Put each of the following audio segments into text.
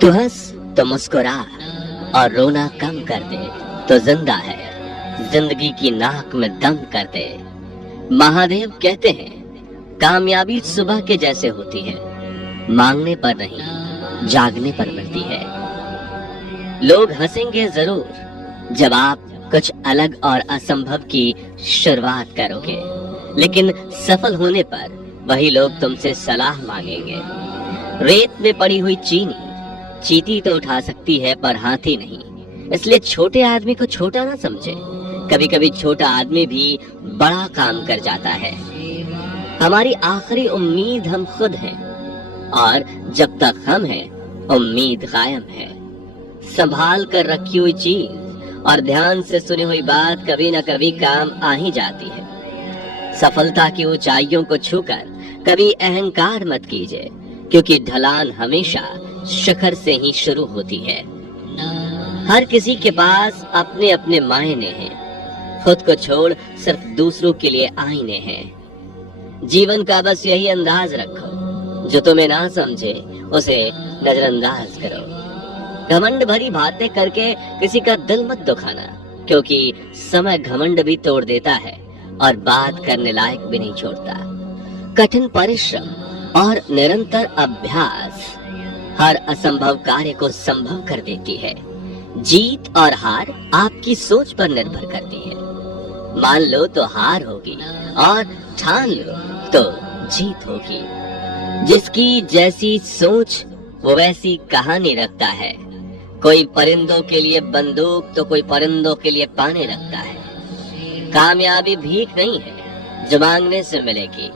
तू हंस तो मुस्कुरा और रोना कम कर दे तो जिंदा है, जिंदगी की नाक में दम कर दे। महादेव कहते हैं कामयाबी सुबह के जैसे होती है, मांगने पर नहीं जागने पर मिलती है। लोग हंसेंगे जरूर जब आप कुछ अलग और असंभव की शुरुआत करोगे, लेकिन सफल होने पर वही लोग तुमसे सलाह मांगेंगे। रेत में पड़ी हुई चींटी तो उठा सकती है पर हाथी नहीं, इसलिए छोटे आदमी को छोटा ना समझे। कभी कभी छोटा आदमी भी बड़ा काम कर जाता है। हमारी आखिरी उम्मीद हम खुद हैं, और जब तक हम हैं उम्मीद कायम है। संभाल कर रखी हुई चीज और ध्यान से सुनी हुई बात कभी न कभी काम आ ही जाती है। सफलता की ऊंचाइयों को छूकर कभी अहंकार मत कीजिए, क्योंकि ढलान हमेशा शिखर से ही शुरू होती है। हर किसी के पास अपने अपने मायने हैं, खुद को छोड़ सिर्फ दूसरों के लिए आईने हैं। जीवन का बस यही अंदाज रखो, जो तुम्हें ना समझे उसे नजरअंदाज करो। घमंड भरी बातें करके किसी का दिल मत दुखाना, क्योंकि समय घमंड भी तोड़ देता है और बात करने लायक भी नहीं छोड़ता। कठिन परिश्रम और निरंतर अभ्यास हर असंभव कार्य को संभव कर देती है। जीत और हार आपकी सोच पर निर्भर करती है। मान लो तो हार होगी और ठान लो तो जीत होगी। जिसकी जैसी सोच वो वैसी कहानी रखता है। कोई परिंदों के लिए बंदूक तो कोई परिंदों के लिए पानी रखता है। कामयाबी भीख नहीं है जो मांगने से मिलेगी,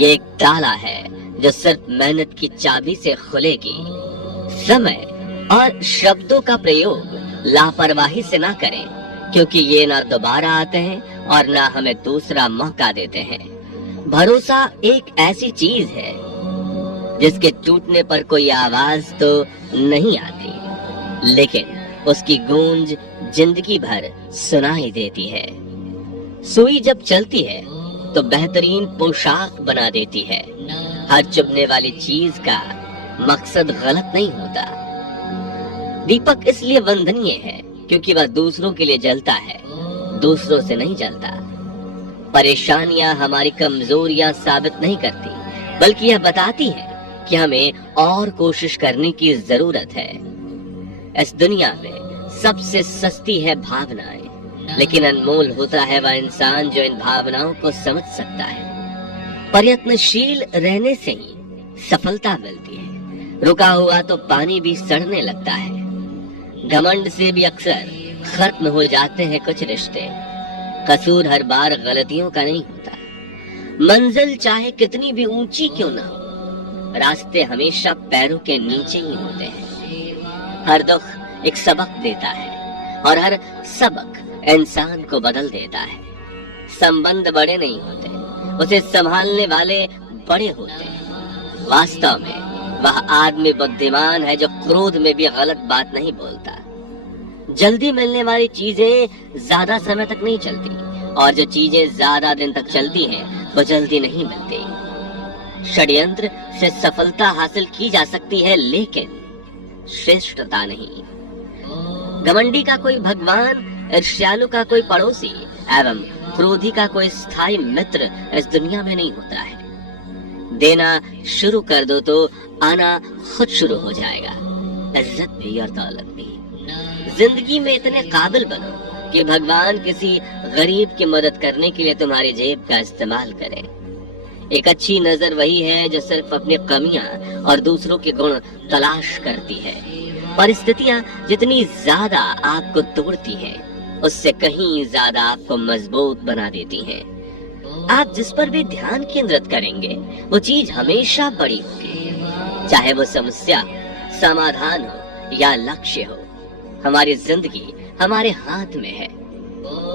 ये एक ताला है जो सिर्फ मेहनत की चाबी से खुलेगी। समय और शब्दों का प्रयोग लापरवाही से ना करें, क्योंकि ये ना दोबारा आते हैं और ना हमें दूसरा मौका देते हैं। भरोसा एक ऐसी चीज है जिसके टूटने पर कोई आवाज तो नहीं आती, लेकिन उसकी गूंज जिंदगी भर सुनाई देती है। सुई जब चलती है तो बेहतरीन पोशाक बना देती है। हर चुभने वाली चीज का मकसद गलत नहीं होता। दीपक इसलिए वंदनीय है क्योंकि वह दूसरों के लिए जलता है, दूसरों से नहीं जलता। परेशानियां हमारी कमजोरियां साबित नहीं करती, बल्कि यह बताती है कि हमें और कोशिश करने की जरूरत है। इस दुनिया में सबसे सस्ती है भावनाएं, लेकिन अनमोल होता है वह इंसान जो इन भावनाओं को समझ सकता है। प्रयत्नशील रहने से ही सफलता मिलती है। रुका हुआ तो पानी भी सड़ने लगता है। घमंड से भी अक्सर खत्म हो जाते हैं कुछ रिश्ते। कसूर हर बार गलतियों का नहीं होता। मंजिल चाहे कितनी भी ऊंची क्यों ना हो, रास्ते हमेशा पैरों के नीचे ही होते हैं। हर दुख एक सबक देता है और हर सबक इंसान को बदल देता है। संबंध बड़े नहीं होते, उसे संभालने वाले बड़े होते हैं। वास्तव में वह आदमी बुद्धिमान है जो क्रोध में भी गलत बात नहीं बोलता। जल्दी मिलने वाली चीजें ज्यादा समय तक नहीं चलती, और जो चीजें ज्यादा दिन तक चलती हैं वो जल्दी नहीं मिलती। षड्यंत्र से सफलता हासिल की जा सकती है, लेकिन श्रेष्ठता नहीं। घमंडी का कोई भगवान, ईर्ष्यालु का कोई पड़ोसी एवं क्रोधी का कोई स्थायी मित्र इस दुनिया में नहीं होता है। देना शुरू कर दो तो आना खुद शुरू हो जाएगा, इज्जत भी और दौलत भी। जिंदगी में इतने काबिल बनो कि भगवान किसी गरीब की मदद करने के लिए तुम्हारी जेब का इस्तेमाल करे। एक अच्छी नजर वही है जो सिर्फ अपनी कमियां और दूसरों के गुण तलाश करती है। परिस्थितियां जितनी ज्यादा आपको तोड़ती हैं, उससे कहीं ज्यादा आपको मजबूत बना देती हैं। आप जिस पर भी ध्यान केंद्रित करेंगे वो चीज हमेशा बड़ी होगी, चाहे वो समस्या, समाधान हो या लक्ष्य हो। हमारी जिंदगी हमारे हाथ में है।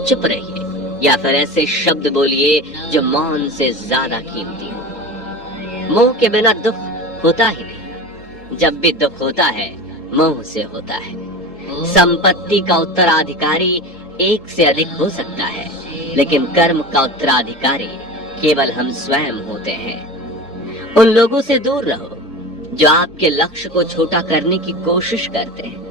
चुप रहिए या फिर ऐसे शब्द बोलिए जो मौन से ज्यादा कीमती हो। मोह के बिना दुख होता ही नहीं। जब भी दुख होता है मोह से होता है। संपत्ति का उत्तराधिकारी एक से अधिक हो सकता है, लेकिन कर्म का उत्तराधिकारी केवल हम स्वयं होते हैं। उन लोगों से दूर रहो जो आपके लक्ष्य को छोटा करने की कोशिश करते हैं।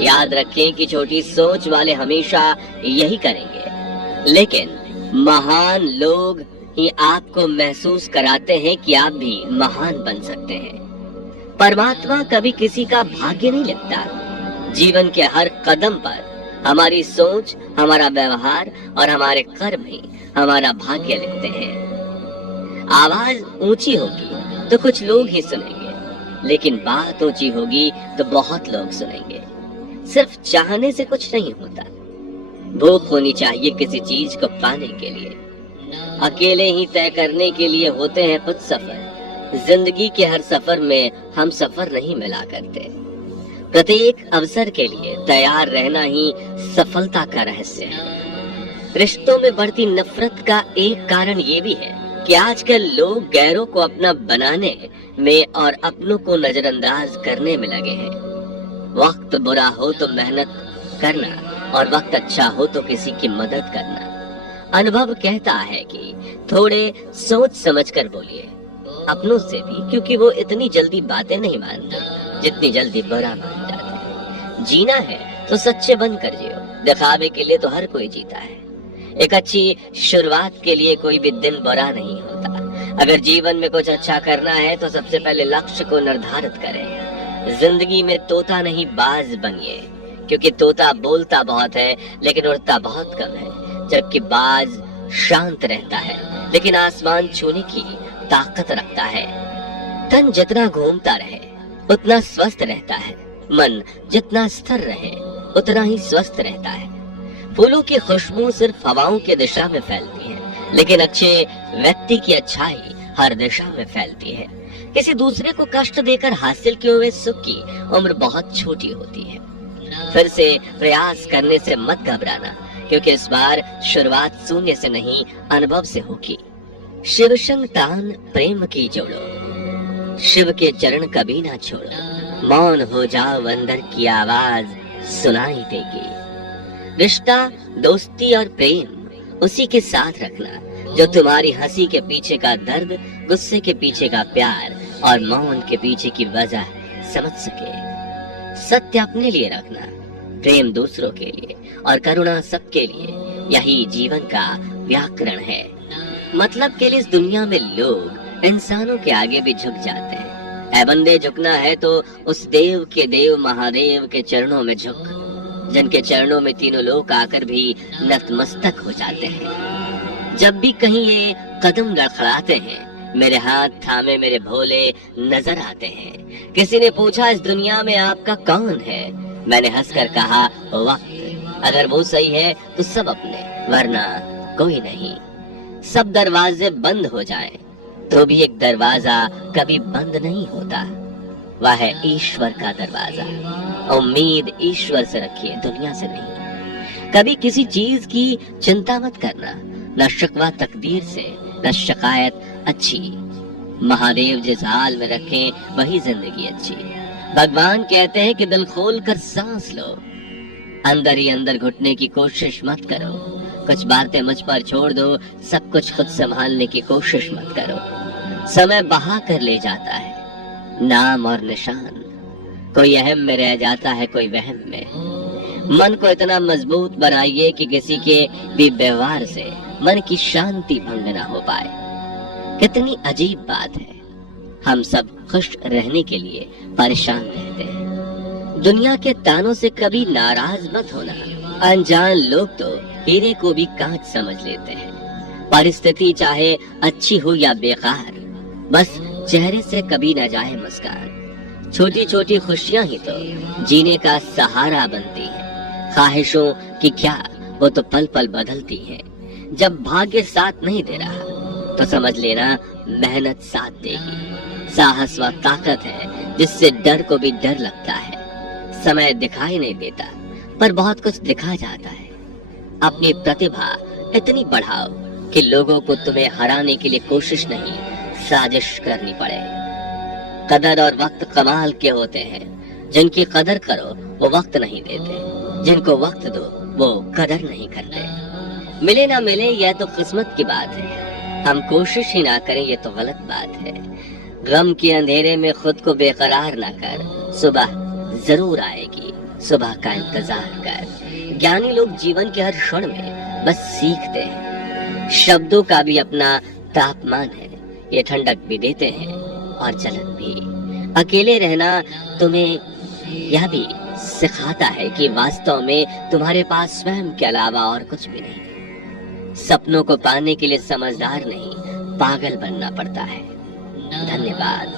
याद रखें कि छोटी सोच वाले हमेशा यही करेंगे, लेकिन महान लोग ही आपको महसूस कराते हैं कि आप भी महान बन सकते हैं। परमात्मा कभी किसी का भाग्य नहीं लिखता। जीवन के हर कदम पर हमारी सोच, हमारा व्यवहार और हमारे कर्म ही हमारा भाग्य लिखते हैं। आवाज ऊंची होगी तो कुछ लोग ही सुनेंगे, लेकिन बात ऊंची होगी तो बहुत लोग सुनेंगे। सिर्फ चाहने से कुछ नहीं होता, भूख होनी चाहिए किसी चीज को पाने के लिए। अकेले ही तय करने के लिए होते हैं कुछ सफर। जिंदगी के हर सफर में हम सफर नहीं मिला करते। प्रत्येक अवसर के लिए तैयार रहना ही सफलता का रहस्य है। रिश्तों में बढ़ती नफरत का एक कारण ये भी है कि आजकल लोग गैरों को अपना बनाने में और अपनों को नजरअंदाज करने में लगे हैं। वक्त बुरा हो तो मेहनत करना और वक्त अच्छा हो तो किसी की मदद करना। अनुभव कहता है कि थोड़े सोच समझकर बोलिए, अपनों से भी, क्योंकि वो इतनी जल्दी बातें नहीं मानते जितनी जल्दी बुरा मान जाते हैं। जीना है तो सच्चे बनकर जियो, दिखावे के लिए तो हर कोई जीता है। एक अच्छी शुरुआत के लिए कोई भी दिन बुरा नहीं होता। अगर जीवन में कुछ अच्छा करना है तो सबसे पहले लक्ष्य को निर्धारित करें। जिंदगी में तोता नहीं बाज बनिए, क्योंकि तोता बोलता बहुत है लेकिन उड़ता बहुत कम है, जबकि बाज शांत रहता है लेकिन आसमान छूने की ताकत रखता है। तन जितना घूमता रहे उतना स्वस्थ रहता है, मन जितना स्थिर रहे उतना ही स्वस्थ रहता है। फूलों की खुशबू सिर्फ हवाओं की दिशा में फैलती है, लेकिन अच्छे व्यक्ति की अच्छाई हर दिशा में फैलती है। किसी दूसरे को कष्ट देकर हासिल किए हुए सुख की उम्र बहुत छोटी होती है। फिर से प्रयास करने से मत घबराना, क्योंकि इस बार शुरुआत शून्य से नहीं अनुभव से होगी। शिव संग तान प्रेम की जोड़ो, शिव के चरण कभी ना छोड़ो। मौन हो जाओ, अंदर की आवाज सुनाई देगी। रिश्ता, दोस्ती और प्रेम उसी के साथ रखना जो तुम्हारी हंसी के पीछे का दर्द, गुस्से के पीछे का प्यार और मौन के पीछे की वजह समझ सके। सत्य अपने लिए रखना, प्रेम दूसरों के लिए और करुणा सबके लिए। यही जीवन का व्याकरण है। मतलब के लिए इस दुनिया में लोग इंसानों के आगे भी झुक जाते हैं। ऐ बंदे, झुकना है तो उस देव के देव महादेव के चरणों में झुक, जिनके चरणों में तीनों लोग आकर भी नतमस्तक हो जाते हैं। जब भी कहीं ये कदम लड़खड़ाते हैं, मेरे हाथ थामे मेरे भोले नजर आते हैं। किसी ने पूछा, इस दुनिया में आपका कौन है? मैंने हंसकर कहा, वक्त। अगर वो सही है तो सब अपने, वरना कोई नहीं। सब दरवाजे बंद हो जाएं, तो भी एक दरवाजा कभी बंद नहीं होता, वह है ईश्वर का दरवाजा। उम्मीद ईश्वर से रखिए, दुनिया से नहीं। कभी किसी चीज की चिंता मत करना, न शिकवा तकदीर से, न शिकायत अच्छी। महादेव जिस हाल में रखें वही जिंदगी अच्छी। भगवान कहते हैं कि दिल खोल कर सांस लो, अंदर ही अंदर घुटने की कोशिश मत करो। कुछ बातें मुझ पर छोड़ दो, सब कुछ खुद संभालने की कोशिश मत करो। समय बहा कर ले जाता है नाम और निशान, कोई अहम में रह जाता है, कोई वहम में। मन को इतना मजबूत बनाइए कि किसी के भी व्यवहार से मन की शांति भंग ना हो पाए। कितनी अजीब बात है, हम सब खुश रहने के लिए परेशान रहते हैं। दुनिया के तानों से कभी नाराज मत होना। अनजान लोग तो हीरे को भी कांच समझ लेते हैं। परिस्थिति चाहे अच्छी हो या बेकार, बस चेहरे से कभी न जाए मुस्कान। छोटी छोटी खुशियां ही तो जीने का सहारा बनती हैं। ख्वाहिशों की क्या, वो तो पल पल बदलती हैं। जब भाग्य साथ नहीं दे रहा तो समझ लेना मेहनत साथ देगी। साहस व ताकत है जिससे डर को भी डर लगता है। समय दिखाई नहीं देता पर बहुत कुछ दिखा जाता है। अपनी प्रतिभा इतनी बढ़ाओ कि लोगों को तुम्हें हराने के लिए कोशिश नहीं, साजिश करनी पड़े। कदर और वक्त कमाल के होते हैं। जिनकी कदर करो वो वक्त नहीं देते, जिनको वक्त दो वो कदर नहीं करते। मिले ना मिले यह तो किस्मत की बात है, हम कोशिश ही ना करें ये तो गलत बात है। गम के अंधेरे में खुद को बेकरार न कर, सुबह जरूर आएगी, सुबह का इंतजार कर। ज्ञानी लोग जीवन के हर क्षण में बस सीखते हैं। शब्दों का भी अपना तापमान है, ये ठंडक भी देते हैं और जलन भी। अकेले रहना तुम्हें यह भी सिखाता है कि वास्तव में तुम्हारे पास स्वयं के अलावा और कुछ भी नहीं। सपनों को पाने के लिए समझदार नहीं, पागल बनना पड़ता है। धन्यवाद।